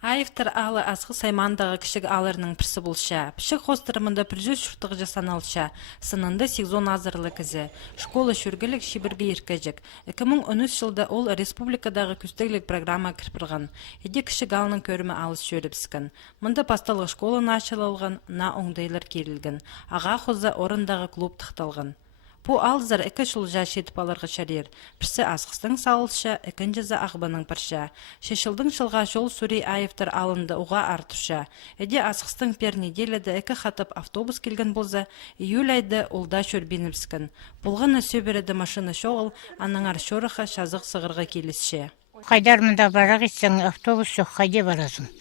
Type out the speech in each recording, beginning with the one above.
Айыфтар алы асқы саймандағы кішік алырының пірсі болша, пішік хостырымында піржіз шұрттығы жасаналша, сынынды сезон азырлы кізі, школа шүргілік шибіргі еркәжік. 2013 жылда ол республикадағы күстіглік программа кірпірған. Еде кішік алының көрімі алыс шөріпсікін. Мұнда пасталық школаны ашылылған, на оңдайлар керілген. Аға қоза орындағы клуб тұқталған. Бұ алзар әкі шылжа шетіп алырғы шарер. Пірсі асқыстың салылша, әкін жаза ағбаның пірша. Шешілдің шылға жол сүрей айыфтар алынды ұға артуша. Әде асқыстың пер неделеді әкі қатып автобус келген болза, июль айды олда шөрбеніпскін. Бұлғаны сөбереді машина шоғыл, аныңар шорыға шазық сығырға келісше. Қайдармында барақ етсең, автобус жоқ, қайде барасың?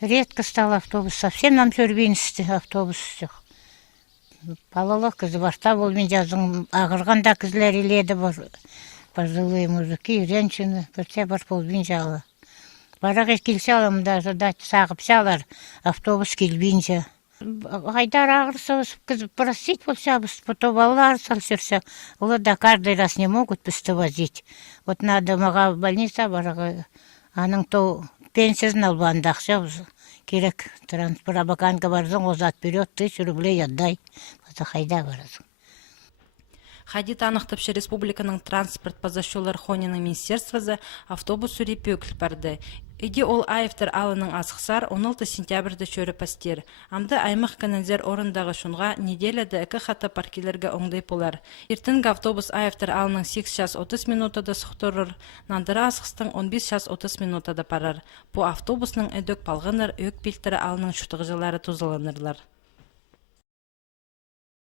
Редко стал автобус, совсем нам шөрбеністі автобус жоқ. Балалық кізі барта бол мен жазың ағырғанда кізлер еледі бар. Пожилые мужики, женщины, бірте бар болбин жалы. Барақ ет келсе аламында жадат сағып шалар, автобус келбинже. Қайдар ағырсыз кіз простить болсабыз, потом балалар салшырса, олар да каждый раз не могут пісті возить. Вот надо маға больница барағы, аның то пенсиясын албанды ақша керек. Транспорабаканға барзың, озат берет, 1000 рублей отдай. Бата қайда барасың? Хади танықтыпшы республиканың транспорт позашолар хонының министерствозы автобус сүрей пөкіл барды. Иде ол айыфтар алының асықсар 16 сентябрді шөрі пастер. Амды аймақ канадзер орындағы шунға неделяды әкі хаты паркелерге оңдай полар. Ертінгі автобус айыфтар алының 8 час 30 минутада сұқтырыр, нандыра асықстың 15 час 30 минутада парар. Бұ автобусның өдік балғыныр, өк белтірі алының шұтығы жылары тұзыланырлар.